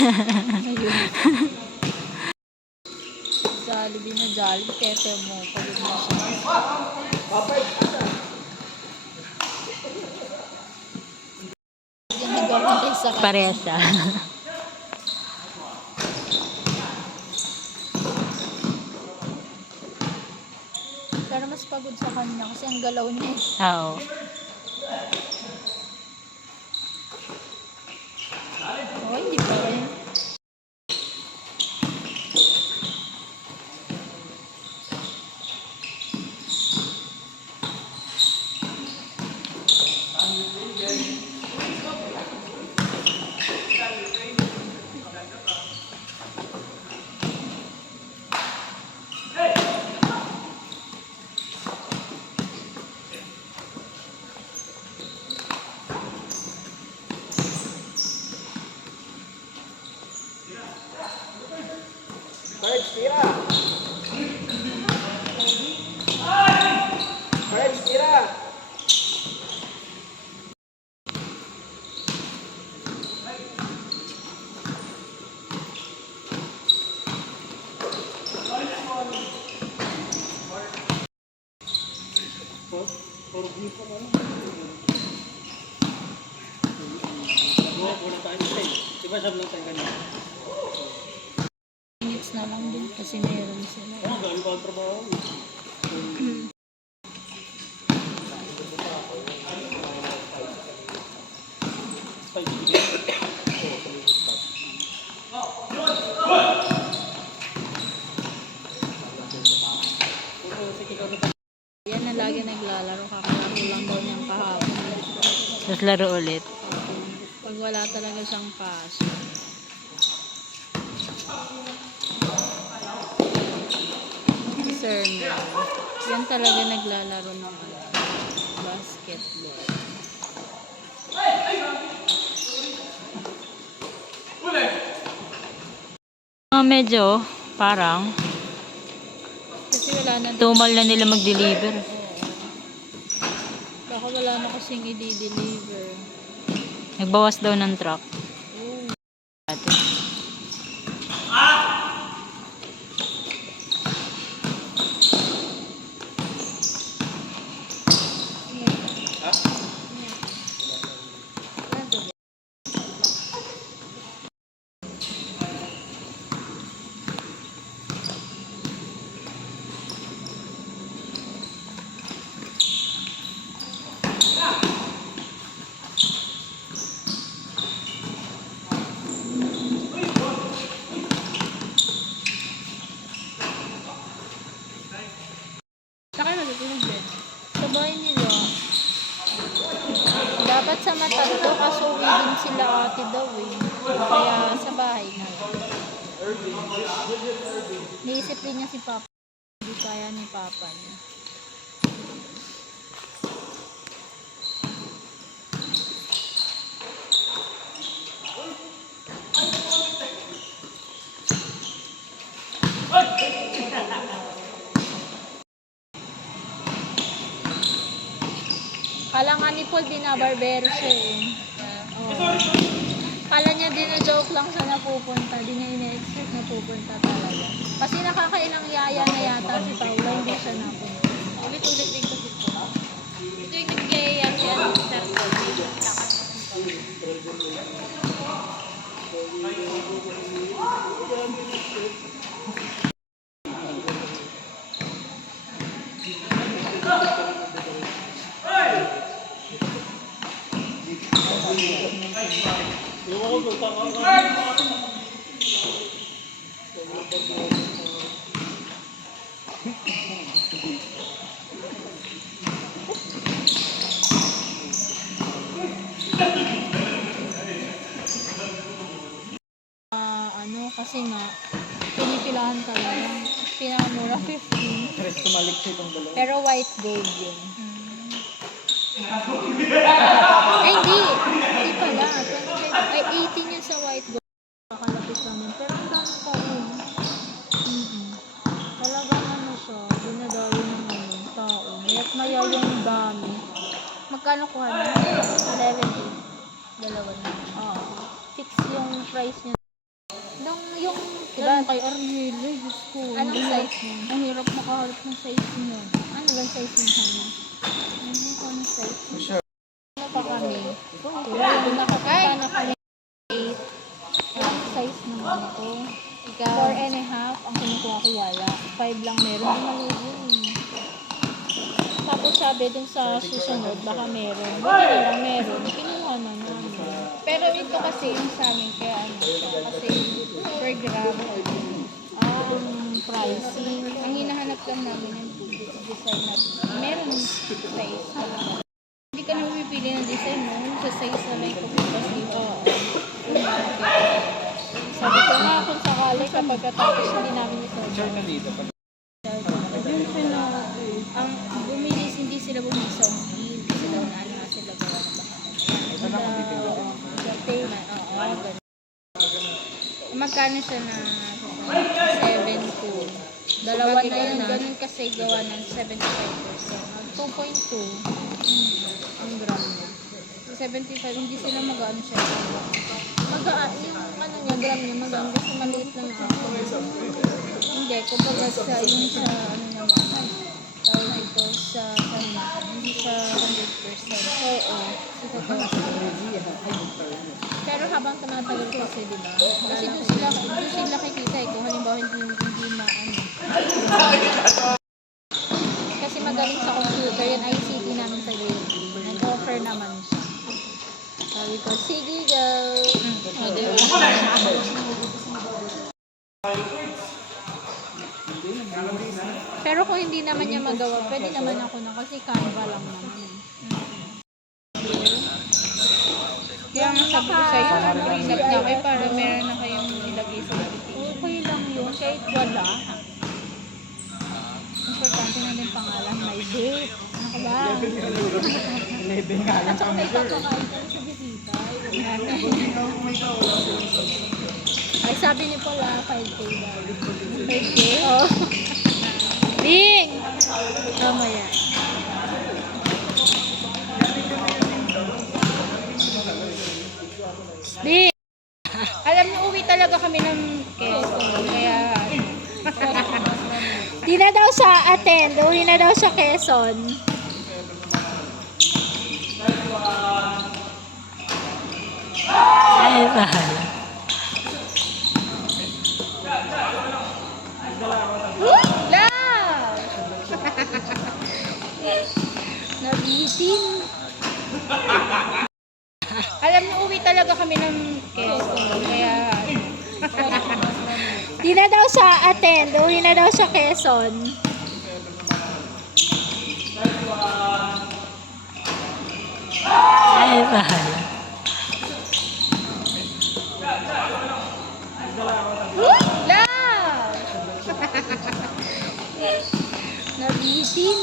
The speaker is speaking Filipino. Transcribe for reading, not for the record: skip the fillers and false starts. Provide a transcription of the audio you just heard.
Ayun. Jollibee na Jollibee. Kete mo. Pagod na siya. Hindi nagawin sa kanya. Pareha siya. Pero mas pagod sa kanya kasi ang galaw niya eh. Oo. Oh, hindi pa rin. Birds, tira! Birds, tira! Minutes na lang din kasi meron sila. Yan na lagi naglalaro. Kakalaro lang daw niyang kahapon. Tapos laro ulit. Pag wala talaga siyang pasok. Sir, yan talaga naglalaro ng basketball. Medyo parang Kasi wala na tumal na nila mag-deliver. baka wala na kasing i-deliver. Nagbawas daw ng truck. Ate. Saka natutulog din. Sa bahay nila. Dapat sa Matanto kaso uwi din sila ate daw eh. Kaya sa bahay na lang. Niisip din niya si Papa. Hindi kaya ni Papa niya. Kala nga ni Paul, binabarbero siya eh. Oo. Kala niya din na joke lang siya napupunta. Di niya ina-expect na pupunta talaga. Kasi nakakailang yaya na yata si Paula, hindi siya napunta. Ulit-ulit din kasi ito. Ito yung nag-yaya siya sa kasi nga, pinipilahan talaga. Pinakamura 15. Pero white gold yun. Ay, hindi. Hindi pala. 25, ay, 18 yun sa white gold. Kakalapit lang yun. Pero ang dami pa yun. Talagang ano siya, dinadayo ng ano, tao. Maya't maya yung dami. Magkano kuha na? 11. Dalawa na. Oo. Fix yung price niya. At kay Ariel, Diyos ko. anong size mo? Ang hirap makaharap ng size niya. Ano ba size mo kanya? Ano ko ang size mo? Ano pa kami? Yung nakapunta na kami 8. Anong size naman ito? 4.5 ang kinukuha ko wala. 5 lang meron. Yung maliit yun. Tapos sabi dun sa susunod, baka meron. Buti na lang meron. Kinuha na namin. Pero ito kasi yung sa amin, kaya ano siya. Kasi per gram, ang pricing. Ang hinahanap lang namin yung design natin. Meron size. Hindi ka na pipili ng design mo. Sa size na may kupitas dito. Sabi ko nga kung sakali kapag katapos hindi namin ito. Yun sila, ang bumilis, hindi sila bumili sa hindi sila ano nga sila gawa ng baka. Sa payment, oo, ganun. Magkano siya na 7.2? Dalawa na yun, ganun kasi gawa ng 75%. 2.2 ang gram niya. 75, hindi sila mag-ano siya. Yung ano niya, gram niya, mag-ano kasi maliit lang ako. Hindi, kumbaga sa yung sa ano naman, tawag ito sa hindi siya 100%. Oo. Pero habang tumatagal kasi, di ba? Kasi doon sila kikita eh, kung halimbawa hindi maano. Kasi magaling sa computer, yan ICT namin sa UAP. Nag-offer naman siya. Sabi ko, sige go! O, di ba? Pero kung hindi naman niya magawa, pwede naman ako na kasi Canva lang naman. Kaya nga sabi ko sa'yo, rinap na kayo para meron na kayong ilagay sa video. Okay lang yun, kahit wala. Importante na din pangalan, may date. Ano ka ba? At saka may papakain ka sa bisita. Ay, sabi ni Paula, 5K daw. 5K? Oo. Bing! Tama yan. Bing! Alam niyo, uwi talaga kami ng Quezon. Kaya, di na daw sa attend. Uwi na daw sa Quezon. Ay, bahala. Love! Nabitin. Alam niyo, uwi talaga kami ng Quezon. Kaya, di na daw sa attend. Uwi na daw sa Quezon. Ay, bahala. Love! Nabitin.